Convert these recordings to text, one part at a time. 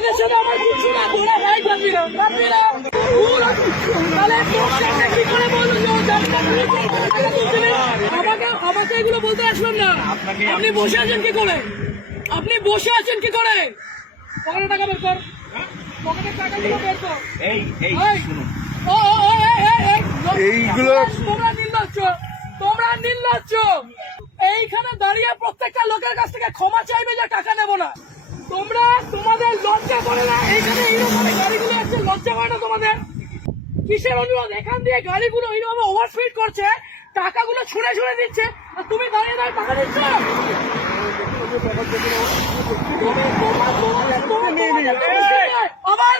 তোদের সাথে আমার কিছু না, তোরা ভাই যাবি না। তাহলে কি করে বললো আমাকে এগুলো বলতে আসলাম না। আপনি বসে আছেন কি করে? আপনি বসে আছেন কি করে? পকেটে টাকা বের কর, পকেটের টাকাগুলো বের কর। এইগুলো তোমরা নির্লজ্জ। এইখানে দাঁড়িয়ে প্রত্যেকটা লোকের কাছ থেকে ক্ষমা চাইবে যে টাকা নেবো না। তোমরা তোমাদের লজ্জা করে না? এইখানে এইরকম গাড়িগুলো আছে, লজ্জা করে না তোমাদের? কিসের অনুরোধ? এখান দিয়ে গাড়িগুলো এইরকম ওভারস্পিড করছে, টাকাগুলো ছুঁড়ে ছুঁড়ে দিচ্ছে, আর তুমি দাঁড়িয়ে দাঁড়িয়ে টাকা দিচ্ছ। আবার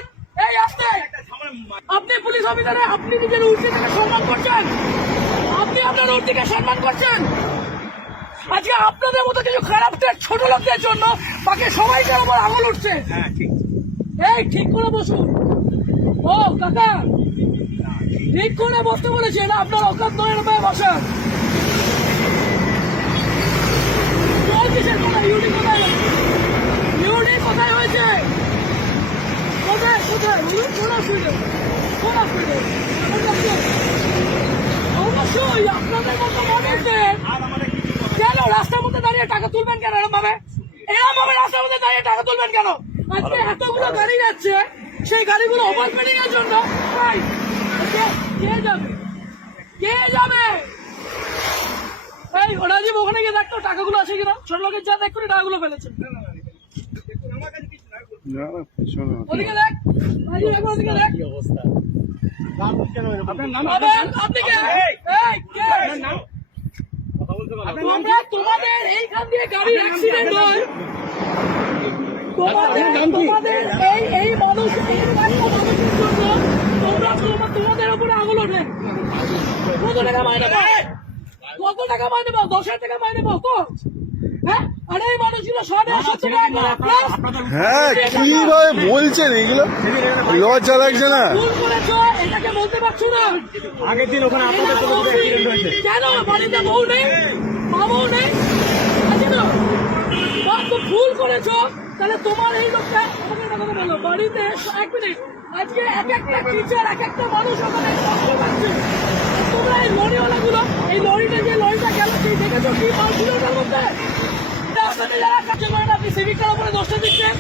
এই আসতে আপনি পুলিশ অফিসারে, আপনি নিজের উর্দিকে সম্মান করছেন, আপনি আপনার উর্দিকে সম্মান করছেন। আজকে আপনাদের মতো কিছু খারাপ ছোট লোকদের জন্য বাকি সবাইকার উপর আঙুল উঠছে। এই ঠিক করে বসুন। ও কাকা, ঠিক করে বসতে বলেছে, না আপনার অকাত নয় রূপায় বসা। ইউনি কোথায় হয়েছে? কোথায় কোথায় কোন অসুবিধা? কোন অসুবিধা? অবশ্যই আপনাদের মতো মানুষদের কেন রাস্তার মধ্যে দাঁড়িয়ে টাকা তুলবেন কেন? এরকম ভাবে রাস্তার মধ্যে দাঁড়িয়ে টাকা তুলবেন কেন? আজকে এতগুলো গাড়ি যাচ্ছে, সেই গাড়িগুলো ওভারস্পিডিং এর জন্য কে যাবে? কে যাবে? এই রাজীব, ওখানে গিয়ে দেখতো টাকাগুলো আছে কিনা। ছোট লোকের যা দেখ করে টাকাগুলো ফেলেছে। ওদিকে দেখ রাজীব, একবার ওদিকে দেখ। তোমাদের এইখান দিয়ে গাড়ি অ্যাক্সিডেন্ট হয়, তোমাদের এই মানুষ মানুষের জন্য তোমাদের উপরে আঙুল ওঠে। কত টাকা মাইনে পাও? কত টাকা মাইনে পাও? 10,000 টাকা মাইনে পাও তো? হ্যাঁ, আরে এই মানুষগুলো 150 টাকা। হ্যাঁ, কিভাবে বলছেন এইগুলো? লজ্জা লাগছে না? ভুল করেছো, এটাকে বলতে পারছো না? আগের দিন ওখানে আপনাদের অ্যাক্সিডেন্ট হয়েছে কেন? বাড়িতে বউ নেই, মা বউ নেই, আছে না? ভুল করেছো, তাহলে তোমার এই লোকটা আমাকে একটা কথা বলো। বাড়িতে 1 মিনিট, আজকে এক একটা টিচার, এক একটা মানুষ ওখানে কষ্ট পাচ্ছে। তোমরা এই লরিওয়ালা গুলো, এই লরিটা যে লরিটা গেল, সেই দেখেছো কি মাল ছিল ওটার মধ্যে? আপনাদের যারা কাজ করেন, আপনি সিভিকটার উপরে দোষটা দিচ্ছেন।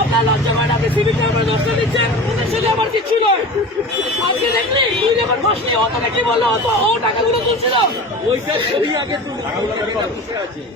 আপনার লজ্জা করেন, আপনি সিভিকটার উপরে দোষটা দিচ্ছেন। ওদের সাথে আমার কিচ্ছু নয়। আজকে দেখলি তুই যখন বসলি, ও তোকে কি বললো? ও টাকাগুলো তুলছিল, ওইটা ছবি আগে তুলছিল।